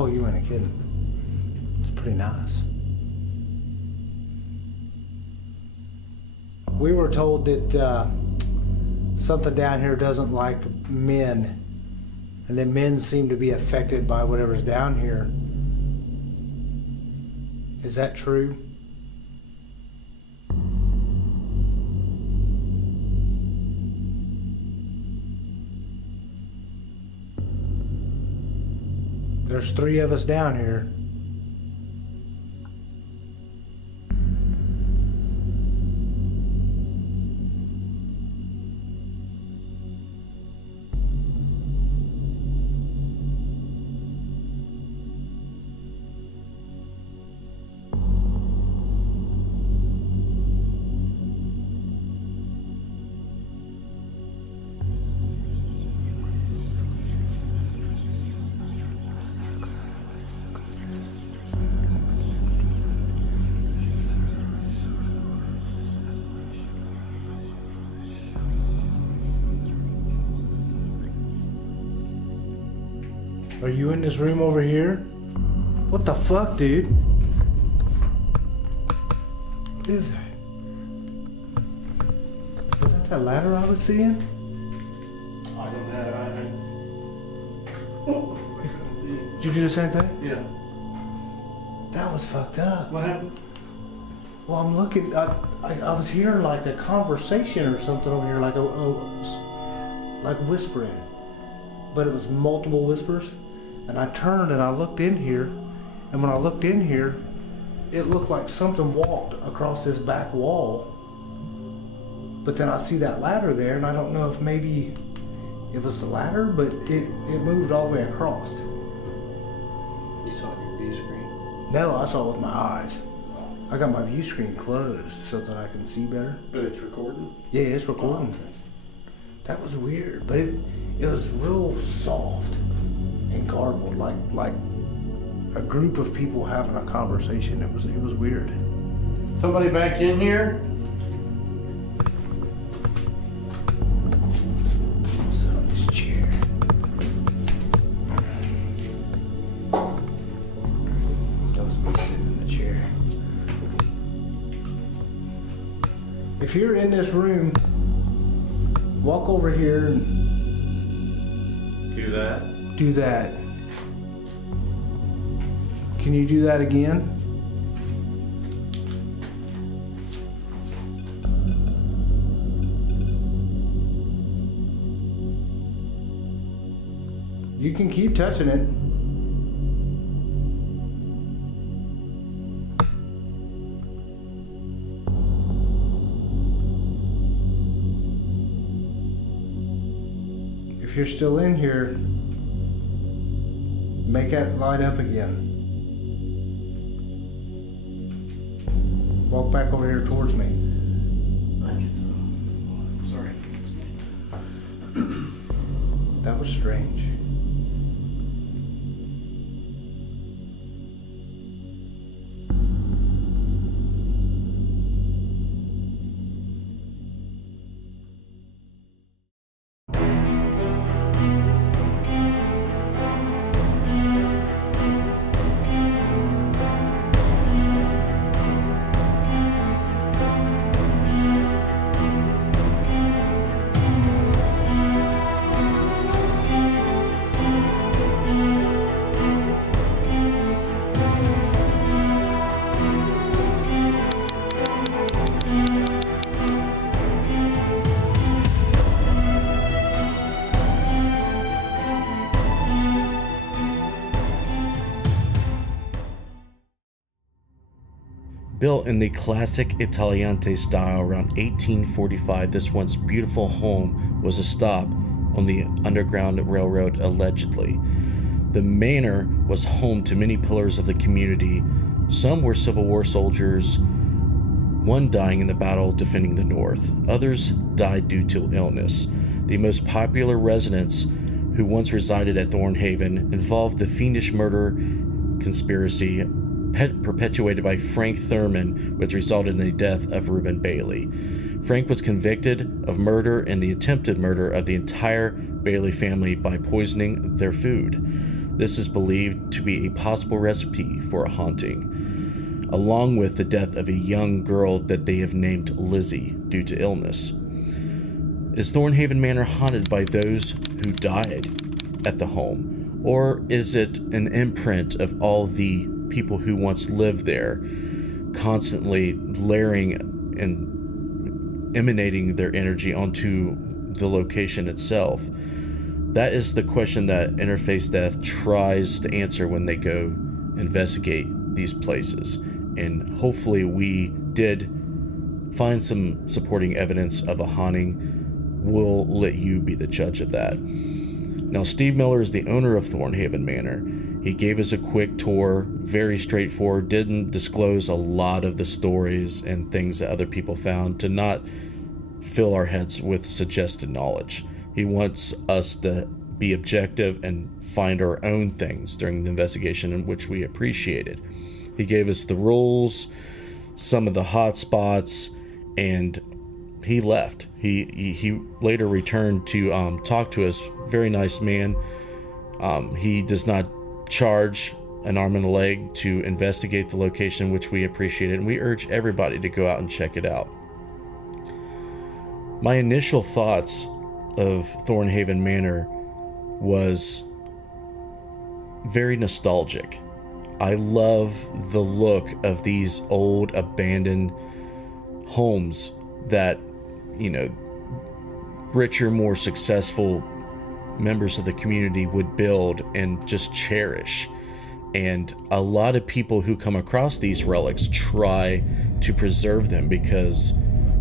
Oh, you ain't kidding. It's pretty nice. We were told that something down here doesn't like men, and that men seem to be affected by whatever's down here. Is that true? There's 3 of us down here. Are you in this room over here? What the fuck, dude? What is that? Was that that ladder I was seeing? I don't know. Oh, I couldn't see. Did you do the same thing? Yeah. That was fucked up. What happened? Well, I'm looking. I was hearing like a conversation or something over here, like like whispering, but it was multiple whispers. And I turned and I looked in here, and when I looked in here, it looked like something walked across this back wall. But then I see that ladder there, and I don't know if maybe it was the ladder, but it moved all the way across. You saw it on your view screen? No, I saw it with my eyes. I got my view screen closed so that I can see better. But it's recording? Yeah, it's recording. Oh, okay. That was weird, but it was real soft and garbled, like a group of people having a conversation. It was weird. Somebody back in here? Sit on this chair. That was me sitting in the chair. If you're in this room, walk over here and Do that. do that. Can you do that again? You can keep touching it. If you're still in here, make that light up again. Walk back over here towards me. Sorry. That was strange. Built in the classic Italianate style around 1845, this once beautiful home was a stop on the Underground Railroad, allegedly. The manor was home to many pillars of the community. Some were Civil War soldiers, one dying in the battle defending the North. Others died due to illness. The most popular residents who once resided at Thornhaven involved the fiendish murder conspiracy perpetuated by Frank Thurman, which resulted in the death of Reuben Bailey. Frank was convicted of murder and the attempted murder of the entire Bailey family by poisoning their food. This is believed to be a possible recipe for a haunting, along with the death of a young girl that they have named Lizzie due to illness. Is Thornhaven Manor haunted by those who died at the home, or is it an imprint of all the people who once lived there, constantly layering and emanating their energy onto the location itself? That is the question that Interface Death tries to answer when they go investigate these places. And hopefully we did find some supporting evidence of a haunting. We'll let you be the judge of that. Now, Steve Miller is the owner of Thornhaven Manor. He gave us a quick tour, very straightforward, didn't disclose a lot of the stories and things that other people found to not fill our heads with suggested knowledge. He wants us to be objective and find our own things during the investigation, in which we appreciated. He gave us the rules, some of the hot spots, and he left. He later returned to talk to us. Very nice man. He does not charge an arm and a leg to investigate the location, which we appreciated, and we urge everybody to go out and check it out. My initial thoughts of Thornhaven Manor was very nostalgic. I love the look of these old abandoned homes that, you know, richer, more successful members of the community would build and just cherish. And a lot of people who come across these relics try to preserve them because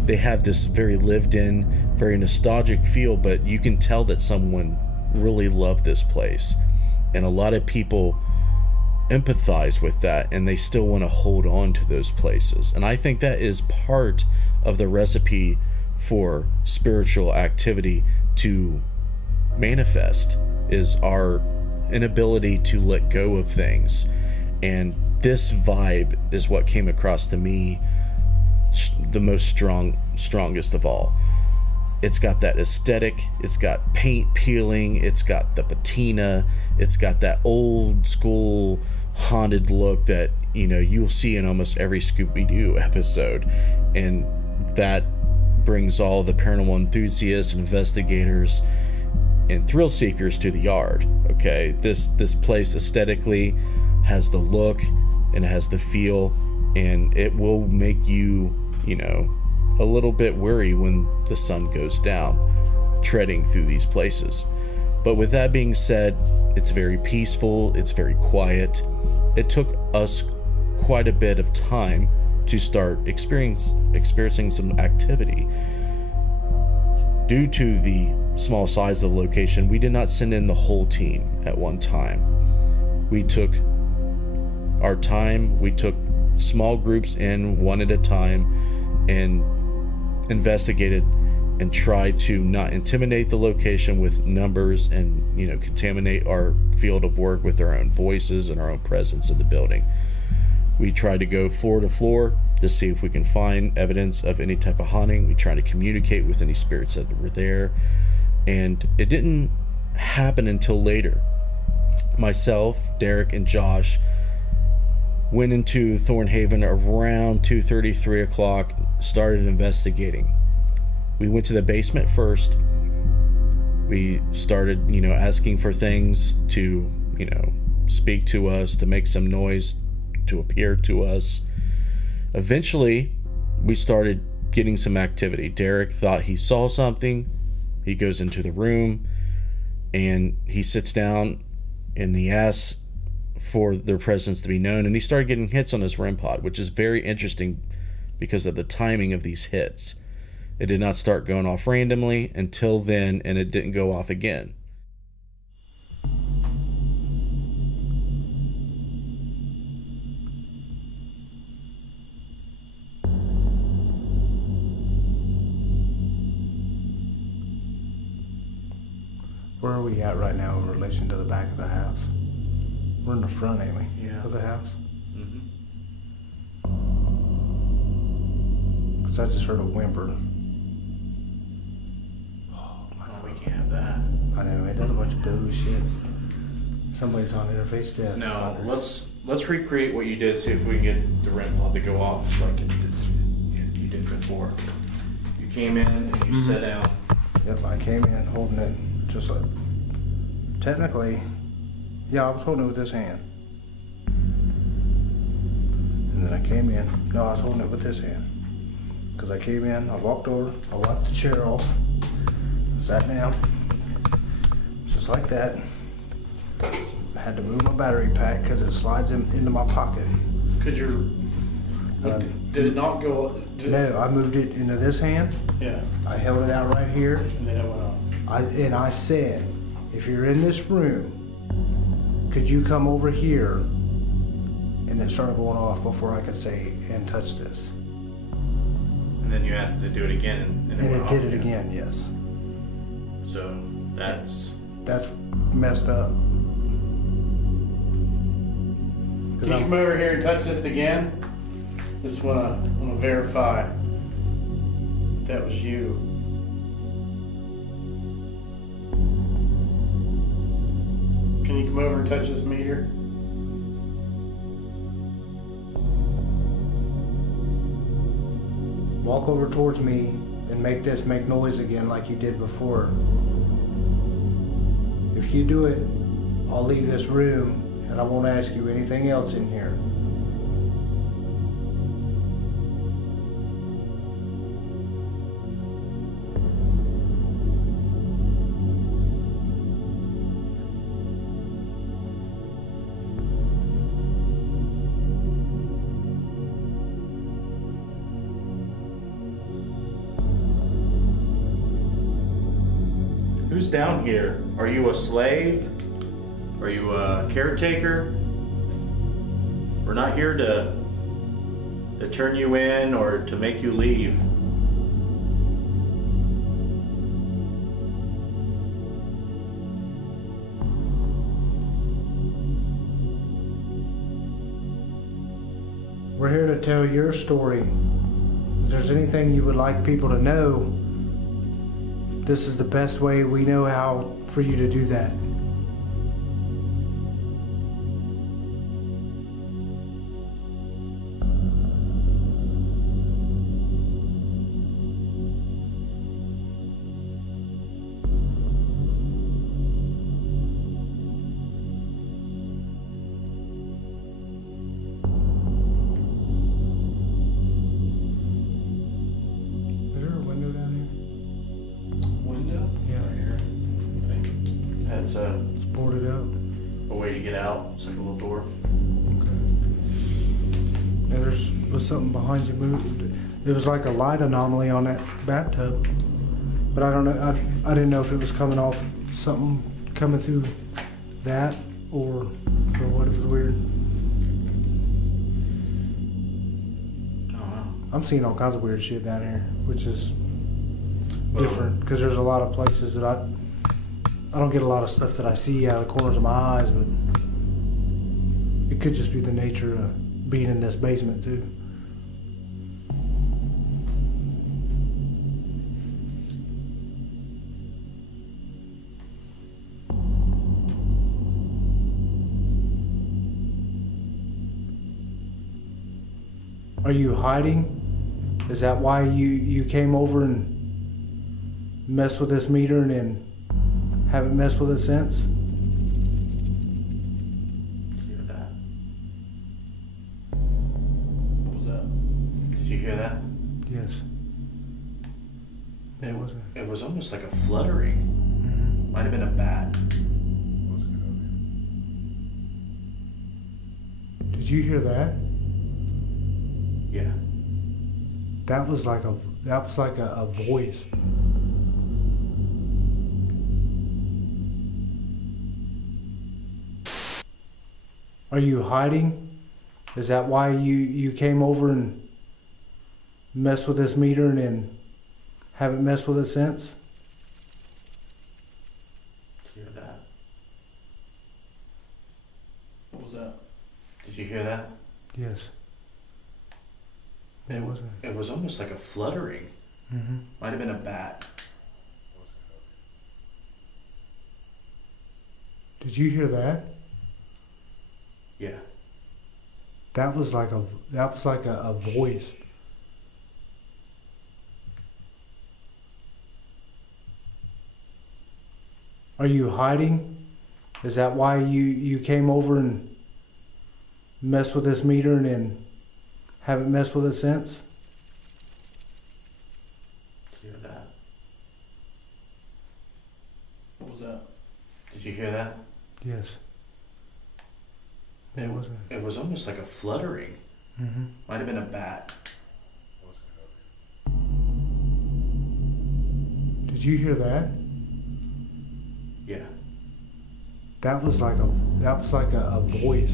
they have this very lived in, very nostalgic feel, but you can tell that someone really loved this place. And a lot of people empathize with that, and they still want to hold on to those places. And I think that is part of the recipe for spiritual activity to manifest, is our inability to let go of things. And this vibe is what came across to me the most strongest of all. It's got that aesthetic, it's got paint peeling, it's got the patina, it's got that old school haunted look that, you know, you'll see in almost every Scooby-Doo episode. And that brings all the paranormal enthusiasts, investigators, and thrill seekers to the yard. Okay, this place aesthetically has the look and it has the feel, and it will make you, you know, a little bit worry when the sun goes down treading through these places. But with that being said, it's very peaceful, it's very quiet. It took us quite a bit of time to start experiencing some activity. Due to the small size of the location, we did not send in the whole team at one time. We took our time, we took small groups in one at a time and investigated and tried to not intimidate the location with numbers and, you know, contaminate our field of work with our own voices and our own presence in the building. We tried to go floor to floor to see if we can find evidence of any type of haunting. We tried to communicate with any spirits that were there, and it didn't happen until later. Myself, Derek, and Josh went into Thornhaven around 2:30, 3 o'clock, started investigating. We went to the basement first. We started, you know, asking for things to, you know, speak to us, to make some noise, to appear to us. Eventually, we started getting some activity. Derek thought he saw something. He goes into the room and he sits down and he asks for their presence to be known, and he started getting hits on his REM pod, which is very interesting because of the timing of these hits. It did not start going off randomly until then, and it didn't go off again. Where are we at right now in relation to the back of the house? We're in the front, ain't we? Yeah. Of the house? Mm-hmm. Because I just heard a whimper. Oh, we can't have that. I know, it does a bunch of bullshit. Somebody's on interface death. No, let's recreate what you did. See if we can get the REM pod to go off like you did before. You came in and you sat down. Yep, I came in holding it just like. Technically, yeah, I was holding it with this hand. And then I came in. No, I was holding it with this hand. Because I came in, I walked over, I wiped the chair off, sat down, just like that. I had to move my battery pack because it slides into my pocket. Did it not go? No, I moved it into this hand. Yeah. I held it out right here. And then it went off. I said, if you're in this room, could you come over here? And it started going off before I could say, and touch this. And then you asked it to do it again, and it did it again, yes. So that's messed up. Can you come over here and touch this again? Just want to verify that that was you. Can you come over and touch this meter? Walk over towards me and make noise again like you did before. If you do it, I'll leave this room and I won't ask you anything else in here. Who's down here? Are you a slave? Are you a caretaker? We're not here to turn you in or to make you leave. We're here to tell your story. If there's anything you would like people to know, this is the best way we know how for you to do that. It's boarded up. a way to get out. It's like a little door. Okay. And was something behind you moved. It was like a light anomaly on that bathtub. But I don't know. I didn't know if it was coming off something coming through that or what. It was weird. I'm seeing all kinds of weird shit down here, which is different because there's a lot of places that I don't get a lot of stuff that I see out of the corners of my eyes, but it could just be the nature of being in this basement too. Are you hiding? Is that why you came over and messed with this meter and then haven't messed with it since? Hear that? What was that? Did you hear that? Yes. It was almost like a fluttering. Mm-hmm. Might have been a bat. Did you hear that? Yeah. That was like a voice. Are you hiding? Is that why you came over and messed with this meter and then haven't messed with it since? Did you hear that? What was that? Did you hear that? Yes. It was almost like a fluttering. Mm-hmm. Might have been a bat. Did you hear that? Yeah. That was like a voice. Are you hiding? Is that why you came over and messed with this meter and then haven't messed with it since? Did you hear that? What was that? Did you hear that? Yes. What was it? It was almost like a fluttering. Mm-hmm. Might have been a bat. Did you hear that? Yeah. That was like a voice.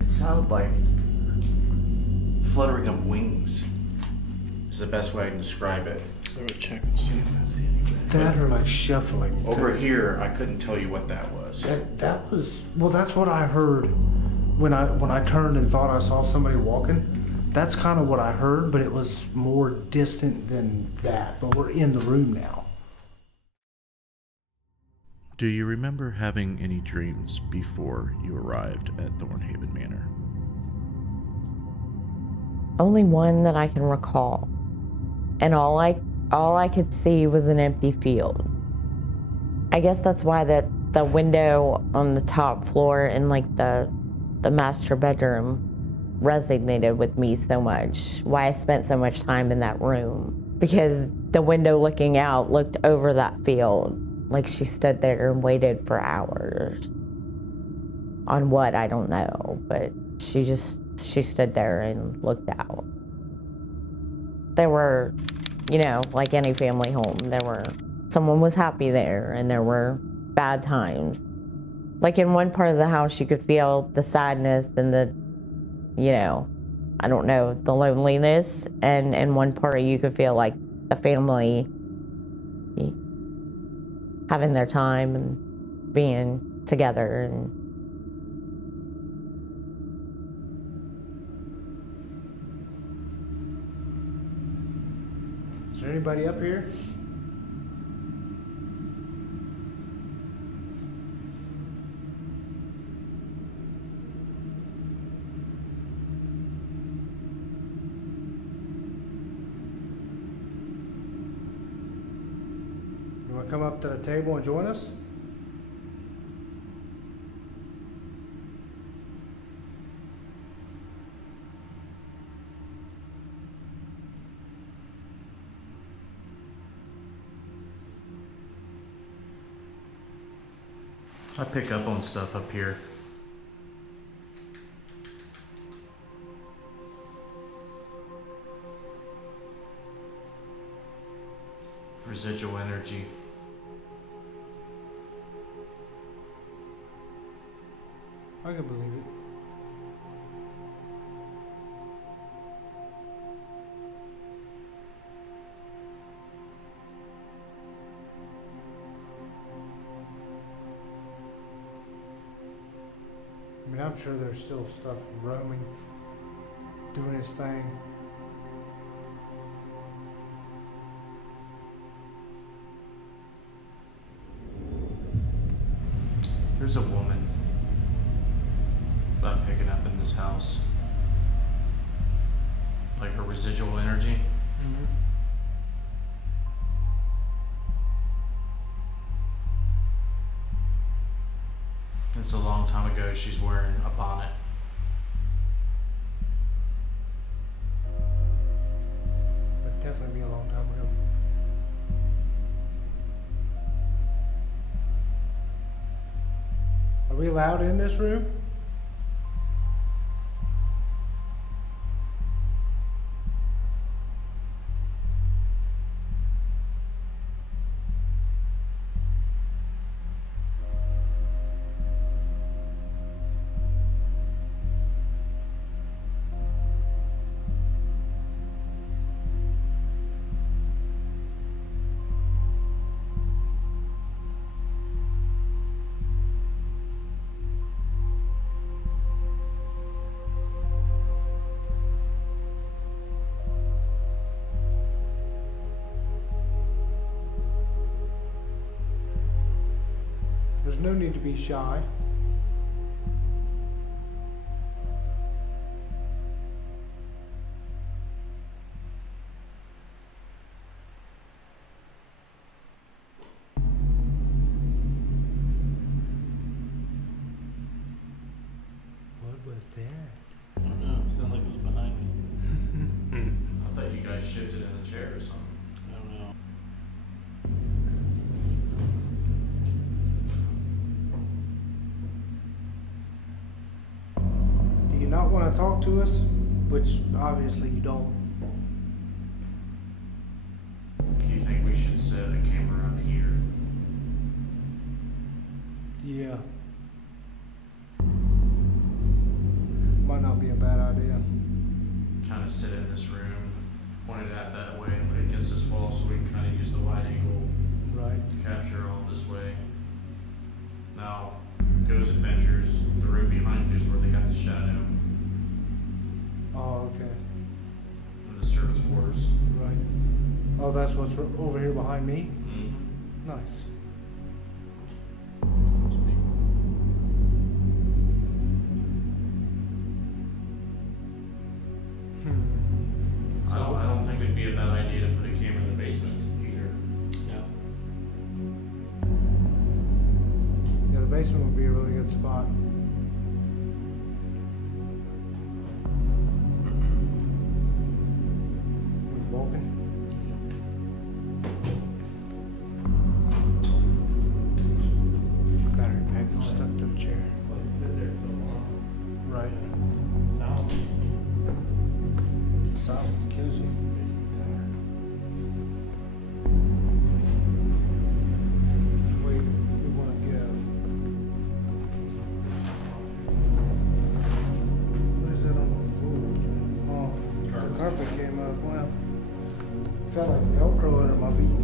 It sounded like fluttering of wings is the best way I can describe it. Let me check and see if I see anything. That or like shuffling. Over here, I couldn't tell you what that was. That was, well, that's what I heard when I turned and thought I saw somebody walking. That's kind of what I heard, but it was more distant than that. But we're in the room now. Do you remember having any dreams before you arrived at Thornhaven Manor? Only one that I can recall. And all I could see was an empty field. I guess that's why the window on the top floor in like the master bedroom resonated with me so much. Why I spent so much time in that room. Because the window looking out looked over that field. Like she stood there and waited for hours. On what, I don't know, but she stood there and looked out. There were, like any family home, someone was happy there and there were bad times. Like in one part of the house, you could feel the sadness and the, I don't know, the loneliness. And in one part, you could feel like the family having their time and being together. And is there anybody up here? You want to come up to the table and join us? I pick up on stuff up here. Residual energy. I can believe it. I mean, I'm sure there's still stuff roaming, doing its thing. There's a woman that I'm picking up in this house. Like her residual energy. Mm-hmm. It's a long time ago. She's wearing a bonnet. But definitely be a long time ago. Are we allowed in this room? There's no need to be shy. What was that? I don't know. It sounded like it was behind me. I thought you guys shifted in the chair or something. I don't know. Do you not want to talk to us? Which obviously you don't. Do you think we should set a camera up here? Yeah. Might not be a bad idea. Kind of sit in this room, point it out that way, against this wall, so we can kind of use the wide angle Right. to capture all this way. Now, Ghost Adventures, the room behind you is where they got the shadow Oh, okay. and the service quarters. Right. Oh, that's what's over here behind me? Mm-hmm. Nice. I don't think it'd be a bad idea to put a camera in the basement either. Yeah. Yeah, the basement would be a really good spot. We walking? Battery pack was stuck to the chair. Well, you sit there so long. Right. Sound. Silence kills you. Wait, we want to go. What is that on the floor? Oh, the carpet came up. Well, felt like Velcro under my feet.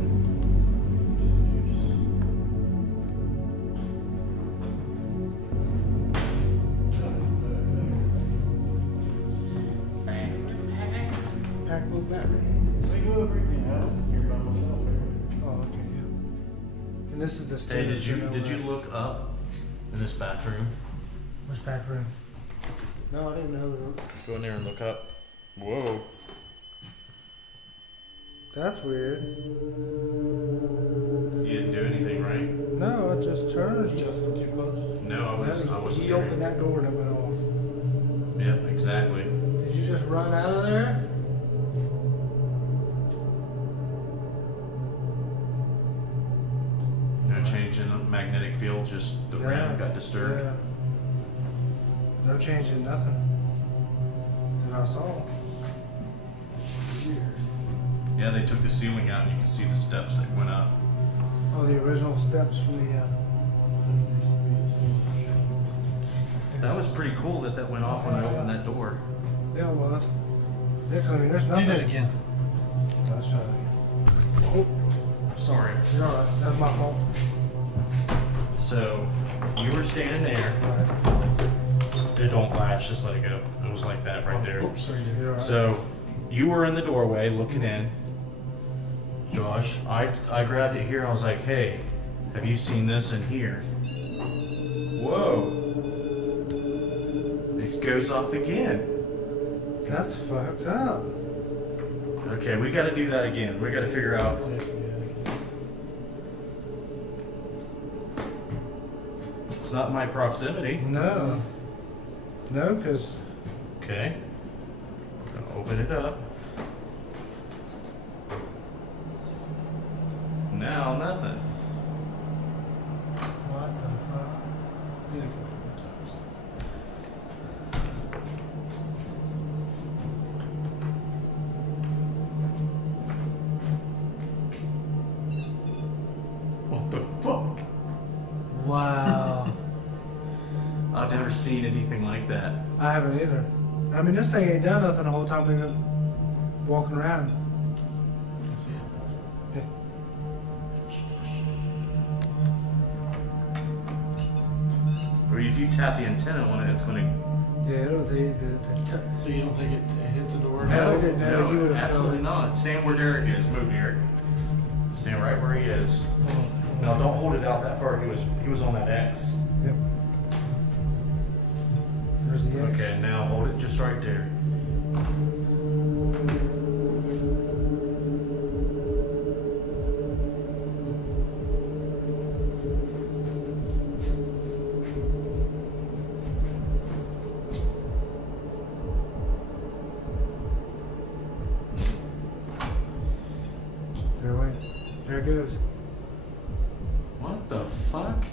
Pack with battery. They go over everything else here by myself. Oh, okay, yeah. And this is the Hey, stairs. did you look up in this bathroom? Which back room? No, I didn't know that. Go in there and look up. Whoa. That's weird. You didn't do anything, right? No, it just turned. Justin too close. No, I wasn't. He opened that door and it went off. Yep, exactly. Did you just run out of there? No change in the magnetic field, just the RAM got disturbed. Yeah. No change in nothing that I saw. Weird. Yeah, they took the ceiling out and you can see the steps that went up. Oh, the original steps from the. That was pretty cool that that went off when I opened that door. Yeah, it was. Yeah, 'cause I mean, there's nothing. Do that again. Let's try it again. Oh, Sorry. you're alright. That's my fault. So, you were standing there. It don't latch, just let it go. It was like that right there. Oops, sorry. You're alright. So, you were in the doorway looking in. Josh, I grabbed it here. I was like, hey, have you seen this in here? Whoa. It goes off again. That's fucked up. Okay, we gotta do that again. We gotta figure out. It's not my proximity. No. No, because. Okay. Gonna open it up. Now nothing. What the fuck? Did a couple more times. What the fuck? Wow. I've never seen anything like that. I haven't either. I mean, this thing ain't done nothing the whole time we've been walking around. I see it. Yeah. Or if you tap the antenna on it, it's gonna. Yeah, the So you don't think it hit the door? No, it didn't. No, you would've absolutely felt it. not. Stand where Derek is. Move, Derek. Stand right where he is. No, don't hold it out that far. He was on that X. Yep. There's the X. Okay, now hold it just right there. There it goes. What the fuck?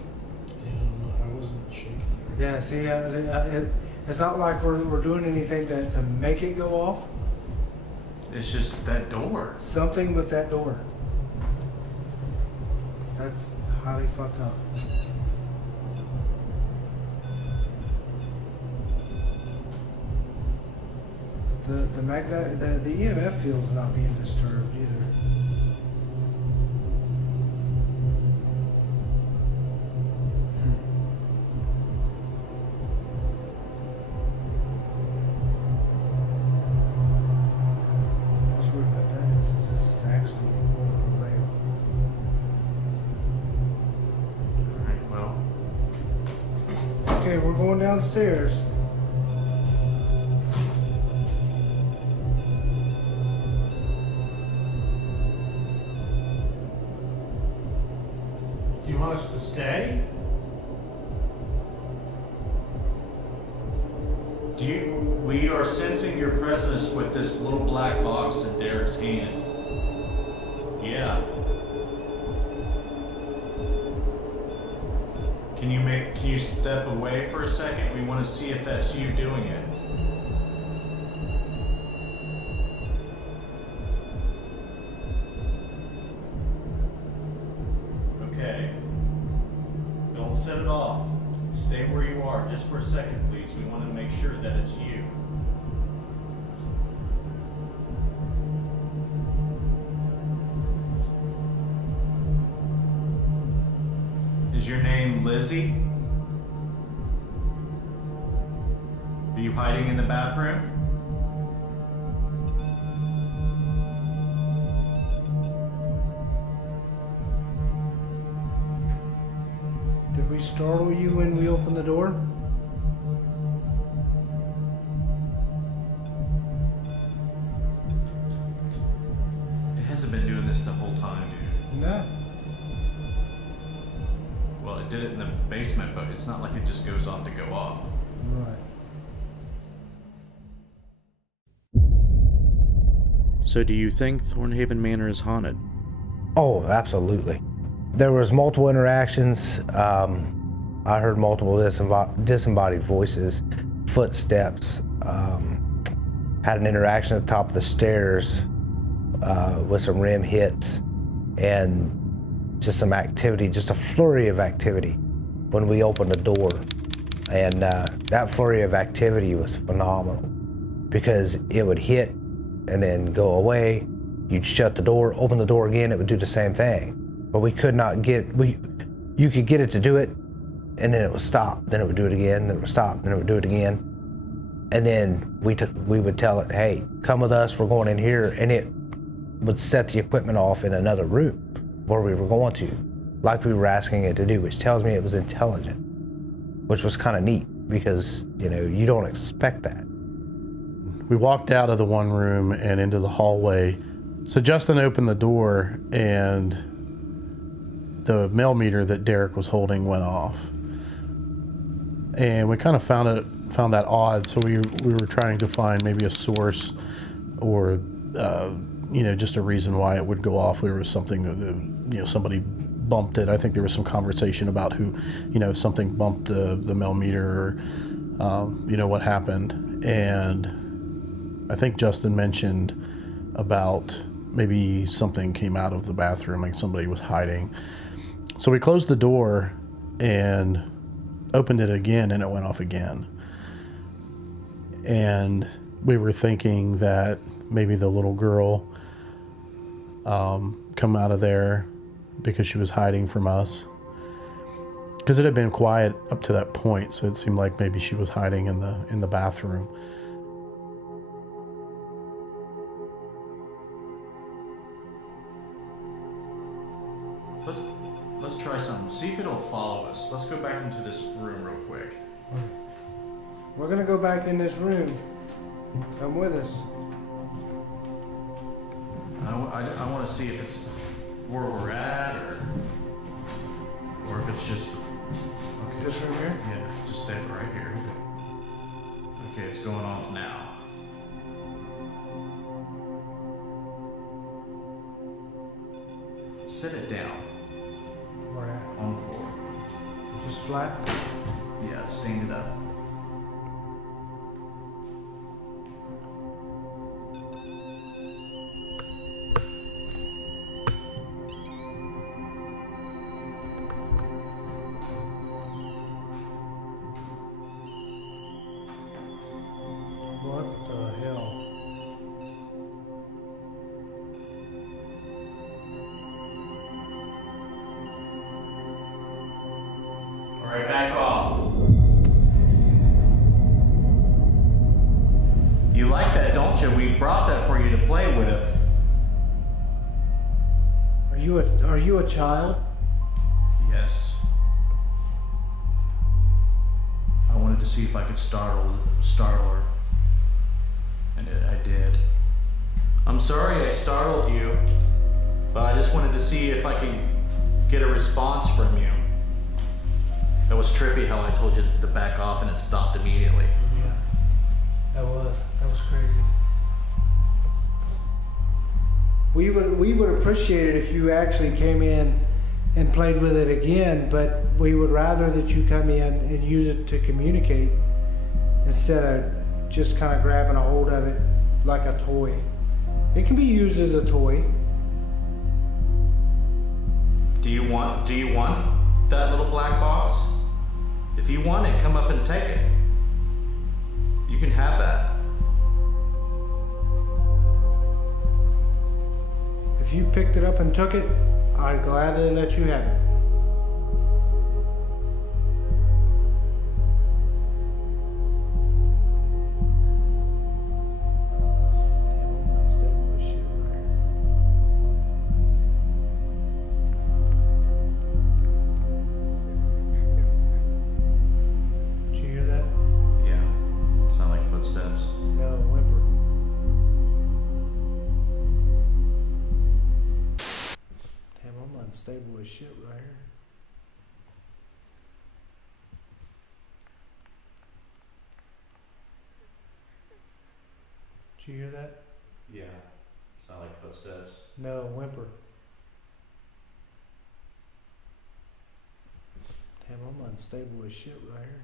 Yeah, I wasn't shaking. Yeah, see, it's not like we're doing anything to make it go off. It's just that door. Something with that door. That's highly fucked up. The EMF field's not being disturbed either. What's weird about that is this is actually real. Alright, well. Okay, we're going downstairs. Do you want us to stay? We are sensing your presence with this little black box in Derek's hand. Yeah. Can you step away for a second? We want to see if that's you doing it. Okay. Don't set it off. Stay where you are just for a second, please. We want to make sure that it's you. Is your name Lizzie? Are you hiding in the bathroom? Did we startle you when we opened the door? It hasn't been doing this the whole time, dude. No. Well, it did it in the basement, but it's not like it just goes on to go off. Right. So do you think Thornhaven Manor is haunted? Oh, absolutely. There was multiple interactions. I heard multiple disembodied voices, footsteps. Had an interaction at the top of the stairs with some REM hits and just some activity, just a flurry of activity when we opened the door. And that flurry of activity was phenomenal because it would hit and then go away. You'd shut the door, open the door again, it would do the same thing. But we could not get, you could get it to do it, and then it would stop. Then it would do it again, then it would stop, then it would do it again. And then we would tell it, hey, come with us, we're going in here, and it would set the equipment off in another route where we were going to, like we were asking it to do, which tells me it was intelligent, which was kind of neat because, you know, you don't expect that. We walked out of the one room and into the hallway. So Justin opened the door and the mail meter that Derek was holding went off. And we kind of found that odd, so we were trying to find maybe a source or you know, just a reason why it would go off. There was something, you know, somebody bumped it. I think there was some conversation about who, you know, something bumped the mail meter or you know, what happened. And I think Justin mentioned about maybe something came out of the bathroom, like somebody was hiding. So we closed the door and opened it again, and it went off again. And we were thinking that maybe the little girl come out of there because she was hiding from us, because it had been quiet up to that point, so it seemed like maybe she was hiding in the bathroom. Let's try something. See if it'll follow us. Let's go back into this room real quick. We're gonna go back in this room. Come with us. I want to see if it's where we're at or if it's just... Okay. Just from here? Yeah, just stay right here. Okay, it's going off now. Sit it down. Where at? On the floor. Just flat? Yeah, stand it up. What the hell? All right, back off. You like that, don't you? We brought that for you to play with. Are you a child? Yes. I wanted to see if I could startle her. And I did. I'm sorry I startled you, but I just wanted to see if I could get a response from you. That was trippy how I told you to back off and it stopped immediately. Yeah. That was crazy. We would appreciate it if you actually came in and played with it again, but we would rather that you come in and use it to communicate instead of just kind of grabbing a hold of it like a toy. It can be used as a toy. Do you want that little black box? If you want it, come up and take it. You can have that. If you picked it up and took it, I'd gladly let you have it. Unstable as shit right here. Did you hear that? Yeah. Sound like footsteps. No, whimper. Damn, I'm unstable as shit right here.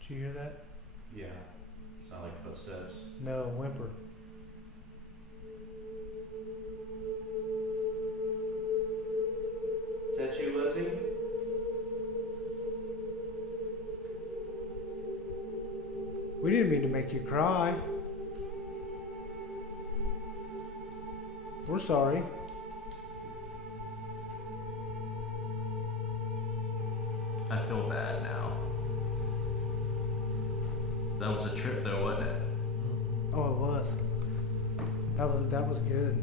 Did you hear that? Yeah. Sound like footsteps. No, whimper. Is that you, Lizzie? We didn't mean to make you cry. We're sorry. I feel bad now. That was a trip though, wasn't it? Oh, it was. That was good.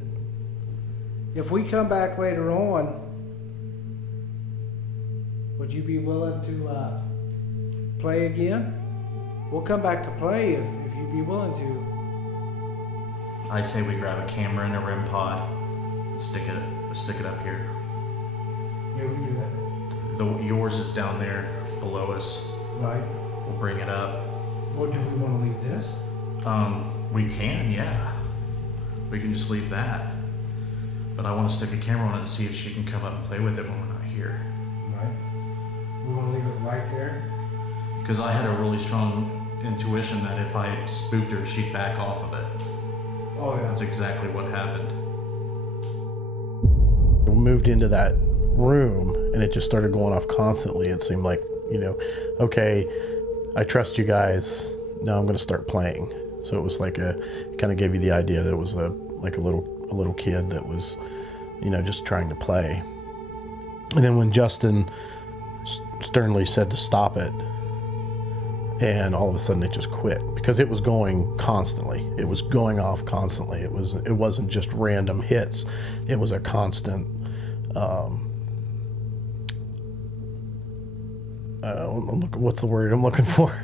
If we come back later on, would you be willing to play again? We'll come back to play if you'd be willing to. I say we grab a camera and a REM pod and stick it up here. Yeah, we can do that. Yours is down there below us. Right. We'll bring it up. Or do we want to leave this? We can, yeah. We can just leave that. But I want to stick a camera on it and see if she can come up and play with it when we're not here. Right. We want to leave it right there? Because I had a really strong intuition that if I spooked her, she'd back off of it. Oh, yeah. That's exactly what happened. We moved into that room and it just started going off constantly. It seemed like, okay, I trust you guys. Now I'm going to start playing. So it was like it kind of gave you the idea that it was like a little kid that was, just trying to play. And then when Justin sternly said to stop it, and all of a sudden it just quit because it was going constantly. It was going off constantly. It wasn't just random hits. It was a constant. What's the word I'm looking for?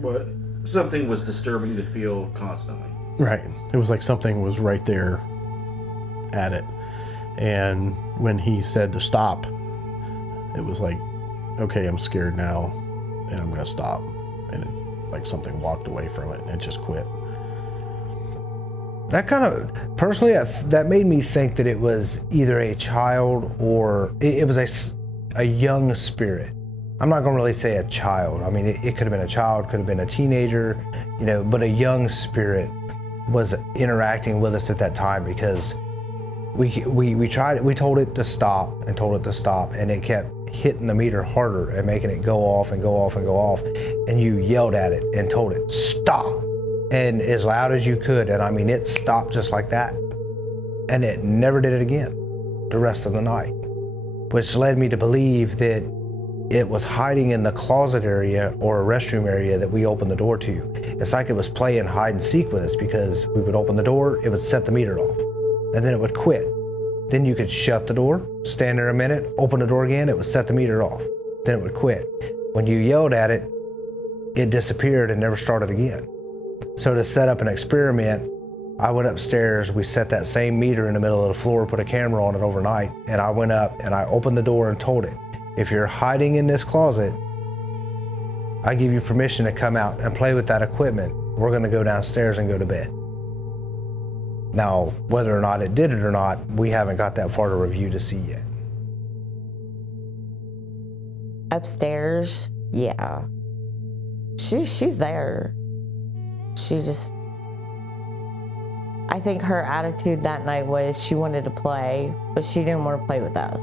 What? Something was disturbing to feel constantly. Right. It was like something was right there at it. And when he said to stop, it was like, okay, I'm scared now and I'm going to stop. And it, like something walked away from it and it just quit. That kind of, personally, that made me think that it was either a child or it was a young spirit. I'm not going to really say a child. I mean, it could have been a child, could have been a teenager, you know, but a young spirit was interacting with us at that time because we told it to stop and told it to stop, and it kept hitting the meter harder and making it go off and go off and go off. And you yelled at it and told it, stop, and as loud as you could. And I mean, it stopped just like that. And it never did it again the rest of the night, which led me to believe that it was hiding in the closet area or a restroom area that we opened the door to. It's like it was playing hide and seek with us, because we would open the door, it would set the meter off, and then it would quit. Then you could shut the door, stand there a minute, open the door again, it would set the meter off, then it would quit. When you yelled at it, it disappeared and never started again. So to set up an experiment, I went upstairs, we set that same meter in the middle of the floor, put a camera on it overnight, and I went up and I opened the door and told it, if you're hiding in this closet, I give you permission to come out and play with that equipment. We're going to go downstairs and go to bed. Now, whether or not it did it or not, we haven't got that far to review to see yet. Upstairs, yeah. She's there. She just, I think her attitude that night was she wanted to play, but she didn't want to play with us.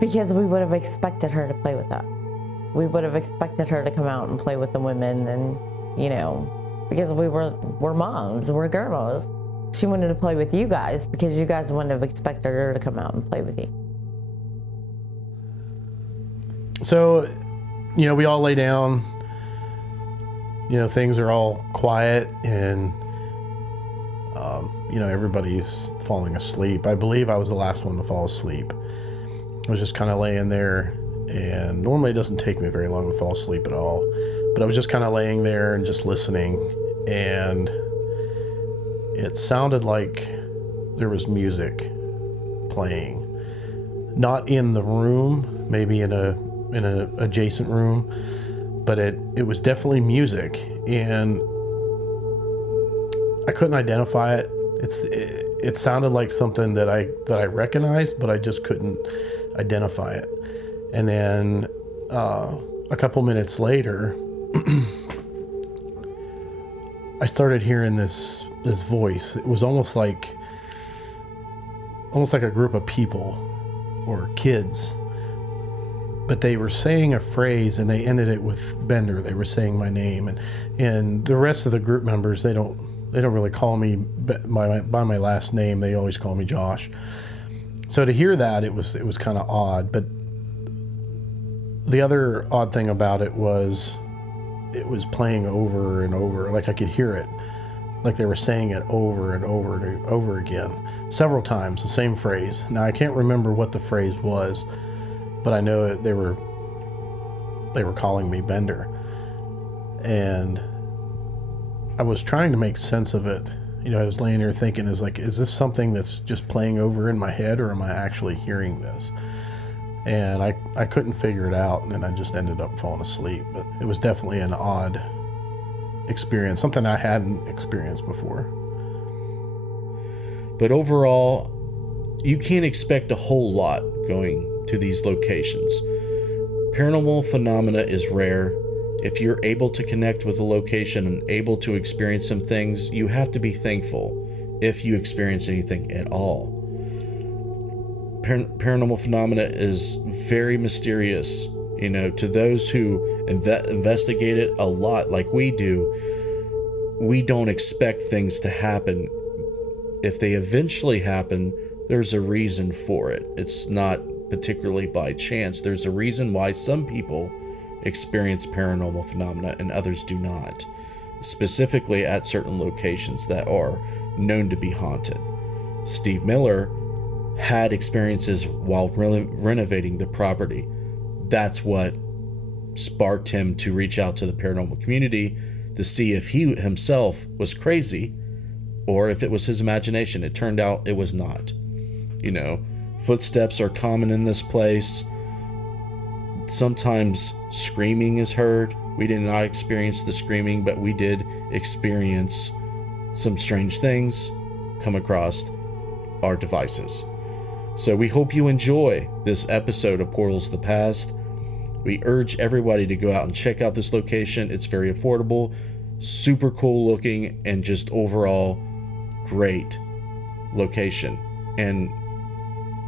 Because we would have expected her to play with us. We would have expected her to come out and play with the women, and, you know, because we're moms, we're grandmas. She wanted to play with you guys because you guys wouldn't have expected her to come out and play with you. So, you know, we all lay down, you know, things are all quiet, and, you know, everybody's falling asleep. I believe I was the last one to fall asleep. I was just kind of laying there, and normally it doesn't take me very long to fall asleep at all, but I was just kind of laying there and just listening, and it sounded like there was music playing, not in the room, maybe in an adjacent room, but it was definitely music, and I couldn't identify it. It sounded like something that I recognized, but I just couldn't identify it. And then a couple minutes later, I started hearing this voice. It was almost like a group of people or kids, but they were saying a phrase and they ended it with Bender. They were saying my name, and the rest of the group members, they don't really call me by my last name. They always call me Josh. So to hear that, it was kind of odd. But the other odd thing about it was playing over and over. Like I could hear it, like they were saying it over and over and over again, several times, the same phrase. Now I can't remember what the phrase was, but I know they were calling me Bender, and I was trying to make sense of it. You know, I was laying there thinking, is this something that's just playing over in my head, or am I actually hearing this? And I couldn't figure it out, and then I just ended up falling asleep. But it was definitely an odd experience, something I hadn't experienced before. But overall, you can't expect a whole lot going to these locations. Paranormal phenomena is rare. If you're able to connect with a location and able to experience some things, you have to be thankful if you experience anything at all. Paranormal phenomena is very mysterious. You know, to those who investigate it a lot like we do, we don't expect things to happen. If they eventually happen, there's a reason for it. It's not particularly by chance. There's a reason why some people experience paranormal phenomena and others do not, specifically at certain locations that are known to be haunted. Steve Miller had experiences while renovating the property. That's what sparked him to reach out to the paranormal community to see if he himself was crazy or if it was his imagination. It turned out it was not. You know, footsteps are common in this place. Sometimes screaming is heard. We did not experience the screaming, but we did experience some strange things come across our devices. So we hope you enjoy this episode of Portals to the Past. We urge everybody to go out and check out this location. It's very affordable, super cool looking, and just overall great location. And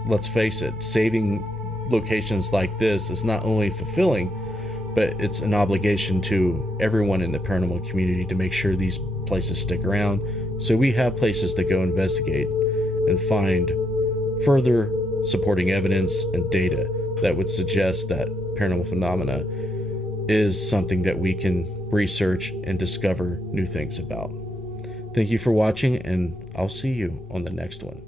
let's face it, saving locations like this is not only fulfilling, but it's an obligation to everyone in the paranormal community to make sure these places stick around, so we have places to go investigate and find further supporting evidence and data that would suggest that paranormal phenomena is something that we can research and discover new things about. Thank you for watching, and I'll see you on the next one.